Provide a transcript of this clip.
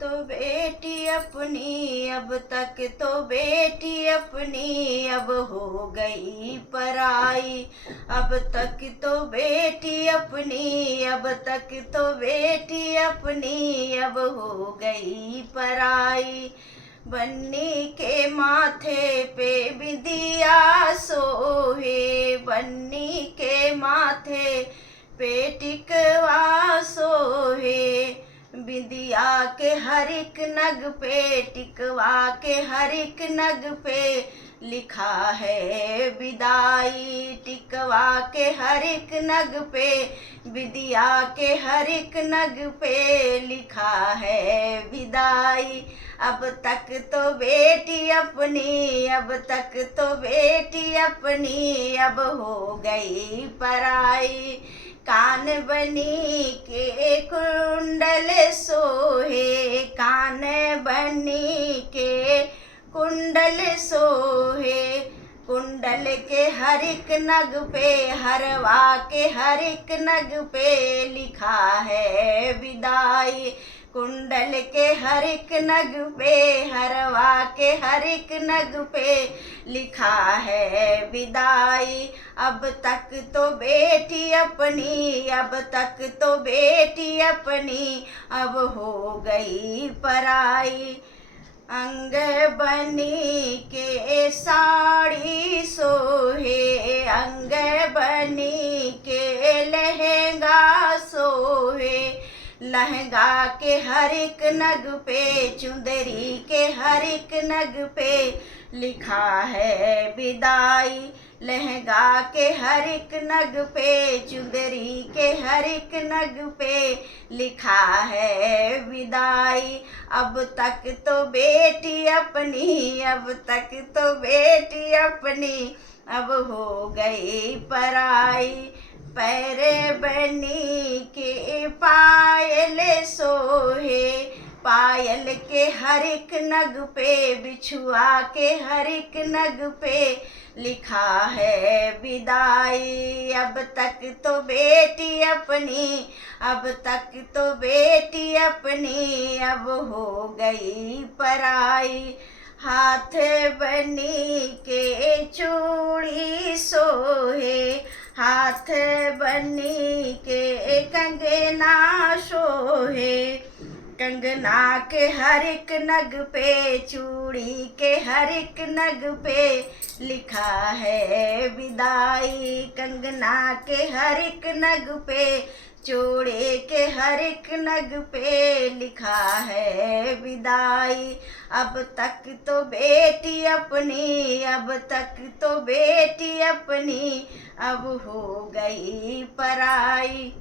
तो बेटी अपनी, अब तक तो बेटी अपनी, अब हो गई पराई। अब तक तो बेटी अपनी, अब तक तो बेटी अपनी, अब हो गई पराई। बन्नी के माथे पे बिंदिया सोहे, बन्नी के माथे पे टिकवा सोहे, बिंदिया के हर एक नग पे, टिकवा के हर एक नग पे लिखा है विदाई। टिकवा के हर एक नग पे, बिंदिया के हर एक नग पे लिखा है विदाई। अब तक तो बेटी अपनी, अब तक तो बेटी अपनी, अब हो गई पराई। कान बनी के कुंडल सोहे, कान बनी के कुंडल सोहे, कुंडल के हर एक नग पे, हरवा के हर एक नग पे लिखा है विदाई। कुंडल के हर एक नग पे, हरवा के हर एक नग पे लिखा है विदाई। अब तक तो बेटी अपनी, अब तक तो बेटी अपनी, अब हो गई पराई। अंग बनी के साड़ी सोहे, अंग बनी के लहंगा सोहे, लहंगा के हर एक नग पे, चुंदरी के हर एक नग पे लिखा है विदाई। लहंगा के हर एक नग पे, चुंदरी के हर एक नग पे लिखा है विदाई। अब तक तो बेटी अपनी, अब तक तो बेटी अपनी, अब हो गई पराई। पैर बनी के पायल सोहे, पायल के हर एक नग पे, बिछुआ के हर एक नग पे लिखा है विदाई। अब तक तो बेटी अपनी, अब तक तो बेटी अपनी, अब हो गई पराई। हाथ बनी के चूड़ी सोहे, हाथ बनी के कंगना सोहे, कंगना के हर एक नग पे, चूड़ी के हर एक नग पे लिखा है विदाई। कंगना के हर एक नग पे, चूड़ी के हर एक नग पे लिखा है विदाई। अब तक तो बेटी अपनी, अब तक तो बेटी अपनी, अब हो गई पराई।